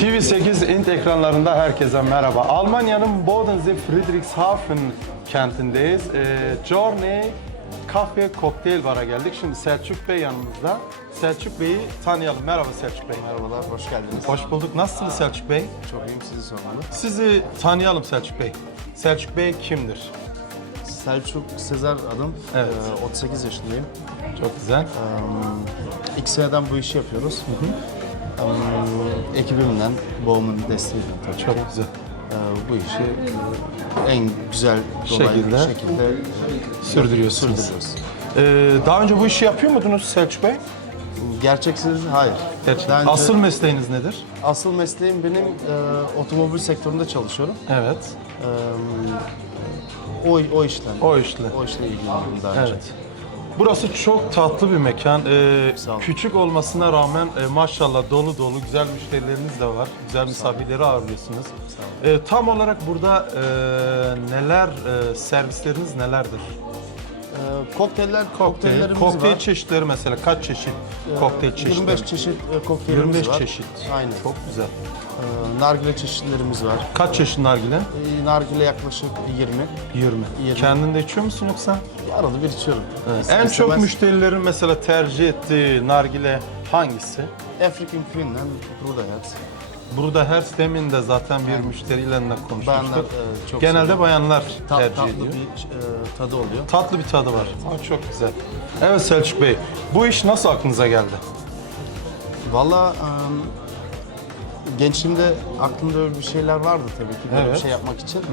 TV8 Int ekranlarında herkese merhaba. Almanya'nın Bodensee Friedrichshafen kentindeyiz. Ee, Journey Kafe Kokteyl Bar'a geldik. Şimdi Selçuk Bey yanımızda. Selçuk Bey'i tanıyalım. Merhaba Selçuk Bey. Merhabalar, hoş geldiniz. Hoş bulduk. Nasılsınız Selçuk Bey? Çok iyiyim, sizi sormalı. Sizi tanıyalım Selçuk Bey. Selçuk Bey kimdir? Selçuk Sezer adım. Evet. Ee, 38 yaşındayım. Çok güzel. Ee, iki seneden bu işi yapıyoruz. Ee, ekibimden, babamın desteğiyle tabii ki. Çok güzel. Ee, bu işi en güzel Şekilde şekilde, şekilde Sürdürüyorsunuz. sürdürüyoruz. Ee, daha önce bu işi yapıyor muydunuz Selçuk Bey? Gerçeksiz, hayır. Gerçekten. Daha önce- Asıl mesleğiniz nedir? asıl mesleğim benim e, otomobil sektöründe çalışıyorum. Evet. Ee, o, o işten. O işle. O işle ilgileniyorum daha önce. Evet. Burası çok tatlı bir mekan. Ee, Sağ olun. küçük olmasına rağmen e, maşallah dolu dolu güzel müşterileriniz de var. Güzel misafirleri ağırlıyorsunuz. Ee, tam olarak burada e, neler e, servisleriniz nelerdir? Ee, kokteyller, Kokteyl, kokteyllerimiz kokteyl var. çeşitleri mesela kaç çeşit kokteyl çeşitleri? 25 çeşit e, kokteyllerimiz 25 var. çeşit. Aynen. Çok güzel. Ee, nargile çeşitlerimiz var. Kaç çeşit nargile? Ee, nargile yaklaşık 20. 20. 20. Kendin de içiyor musun yoksa? Arada bir içiyorum. En çok İstemez- müşterilerin mesela tercih ettiği nargile hangisi? African Queen'den Bruda Head. Burada her demin de zaten bir müşteriyle de konuşmuştuk. Bayanlar e, çok Genelde seviyor. bayanlar Ta- tercih tatlı ediyor. bir e, tadı oluyor. Tatlı bir tadı var. Aa, çok güzel. Evet Selçuk Bey, bu iş nasıl aklınıza geldi? Valla e, gençliğimde aklımda öyle bir şeyler vardı tabii ki böyle Evet. bir şey yapmak için. E,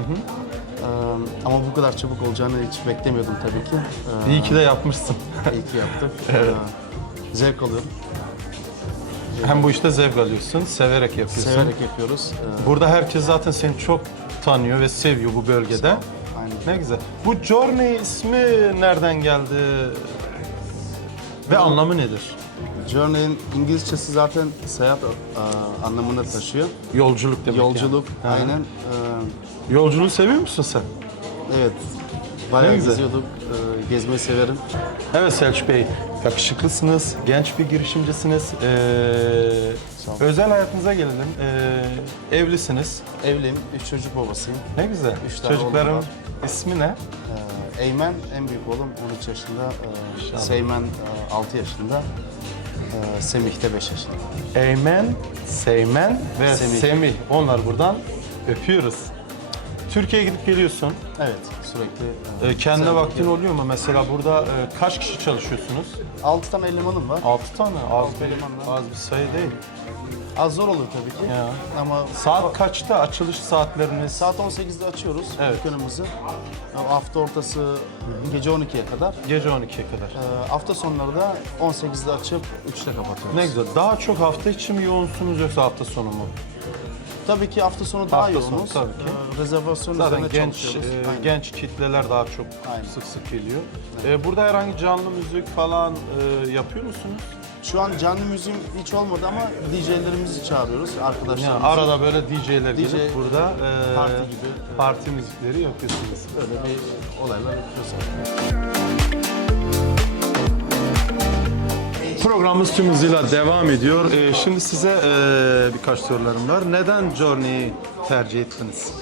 ama bu kadar çabuk olacağını hiç beklemiyordum tabii ki. E, İyi ki de yapmışsın. iyi ki yaptık. E, zevk alıyorum. Hem bu işte zevk alıyorsun, severek yapıyorsun. Severek yapıyoruz. E, Burada herkes zaten seni çok tanıyor ve seviyor bu bölgede. Aynen. Ne güzel. Bu Journey ismi nereden geldi? Ve anlamı nedir? Journey'in İngilizcesi zaten seyahat e, anlamını taşıyor. Yolculuk demek Yolculuk, yani. Ha. aynen. E, Yolculuğu seviyor musun sen? evet, bayağı Ne güzel. geziyorduk. E, gezmeyi severim. Evet Selçuk Bey, yakışıklısınız, genç bir girişimcisiniz. Ee, özel hayatınıza gelelim. Ee, evlisiniz. Evliyim, üç çocuk babasıyım. Ne güzel. Üç tane Çocukların var. ismi ne? Ee, Eymen en büyük oğlum 13 yaşında, ee. Seymen ee, 6 yaşında, ee, Semih de 5 yaşında. Eymen, Seymen ve Semih. Semih. Onlar buradan öpüyoruz. Türkiye'ye gidip geliyorsun. Evet, sürekli. Ee, kendine vaktin oluyor mu? Mesela burada e, kaç kişi çalışıyorsunuz? 6 tane elemanım var. 6 tane. Az Altı bir, var. az bir sayı değil. Az zor oluyor tabii ki. Ya. Ama Saat kaçta açılış saatleriniz? saat 18'de açıyoruz Evet. dükkanımızı. Hafta ortası gece 12'ye kadar. Gece 12'ye kadar. Ee, Hafta sonları da 18'de açıp 3'te kapatıyoruz. Ne güzel. Daha çok hafta içi mi yoğunsunuz yoksa hafta sonu mu? Tabii ki hafta sonu daha Hafta sonu yoğunuz. tabii ki. Ee, rezervasyon Zaten üzerine genç çalışıyoruz. e, Aynen. genç kitleler daha çok Aynen. sık sık geliyor. E, burada herhangi canlı müzik falan e, yapıyor musunuz? Şu an canlı müziğim hiç olmadı ama DJ'lerimizi çağırıyoruz, arkadaşlarımızı. Yani arada böyle DJ'ler gelip DJ, burada e, parti gibi, evet. parti müzikleri yapıyorsunuz. Böyle bir olaylar yapıyoruz. Programımız tüm hızıyla devam ediyor. E, şimdi size e, birkaç sorularım var. Neden Journey'i tercih ettiniz?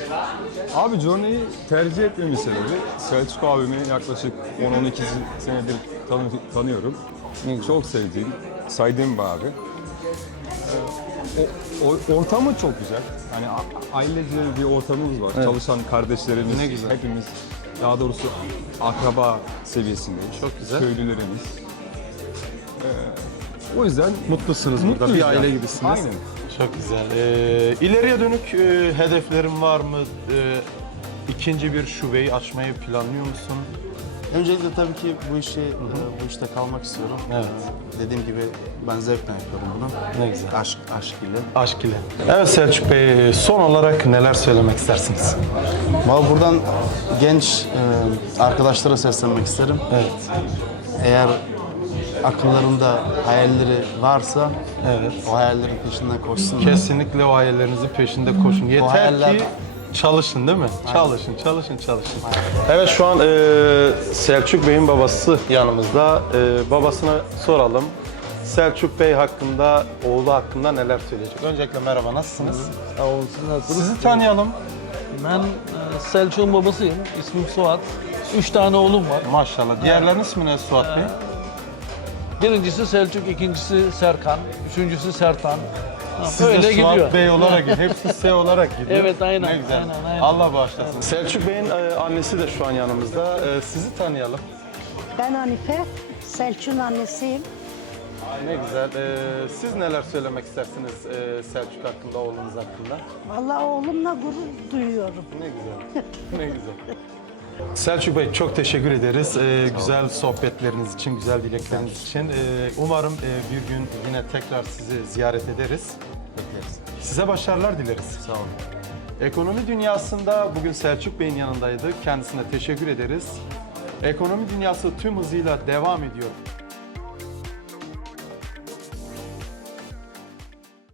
Abi Journey'i tercih etmemin sebebi Selçuk abimi yaklaşık 10-12 senedir tanı- tanıyorum. Çok sevdiğim, saydığım bir abi. Ee, O, o- ortamı çok güzel. Hani a- ailece bir ortamımız var. Çalışan kardeşlerimiz, Ne güzel. hepimiz daha doğrusu akraba seviyesindeyiz. Çok güzel. Köylülerimiz. Ee, o yüzden Mutlusunuz burada. Bir yani. aile gibisiniz. Aynen. Çok güzel. E, ileriye dönük e, hedeflerin var mı? E, ikinci bir şubeyi açmayı planlıyor musun? Öncelikle tabii ki bu işi, e, bu işte kalmak istiyorum. Evet. Dediğim gibi ben zevkle yapıyorum bunu. Ne güzel. Aşk, aşk ile. Aşk ile. Evet Selçuk Bey, son olarak neler söylemek istersiniz? Valla buradan genç e, arkadaşlara seslenmek isterim. Evet. Eğer akıllarında hayalleri varsa Evet. o hayallerin peşinden koşsunlar. Kesinlikle o hayallerinizin peşinde koşun. Yeter hayaller- ki çalışın değil mi? Çalışın, çalışın, çalışın. Evet şu an e, Selçuk Bey'in babası yanımızda. E, babasına soralım. Selçuk Bey hakkında, oğlu hakkında neler söyleyecek? Öncelikle merhaba, nasılsınız? Sağ olun, siz nasılsınız? Sizi tanıyalım. Ben e, Selçuk'un babasıyım. İsmim Suat. Üç tane oğlum var. Maşallah. Diğerlerinin ismi ne Suat Bey? Birincisi Selçuk, ikincisi Serkan, üçüncüsü Sertan. Siz de Böyle Suat gidiyor. Bey olarak gidiyor. Hepsi S olarak gidiyor. Evet, aynen, Ne güzel. aynen, aynen. Allah bağışlasın. Selçuk Bey'in e, annesi de şu an yanımızda. E, sizi tanıyalım. Ben Hanife, Selçuk'un annesiyim. Ne güzel. E, siz neler söylemek istersiniz e, Selçuk hakkında, oğlunuz hakkında? Vallahi oğlumla gurur duyuyorum. Ne güzel. ne güzel. Selçuk Bey çok teşekkür ederiz. Ee, güzel sohbetleriniz için, güzel dilekleriniz için. Ee, umarım e, bir gün yine tekrar sizi ziyaret ederiz. Bekleriz. Size başarılar dileriz. Sağ olun. Ekonomi dünyasında bugün Selçuk Bey'in yanındaydık. Kendisine teşekkür ederiz. Ekonomi dünyası tüm hızıyla devam ediyor.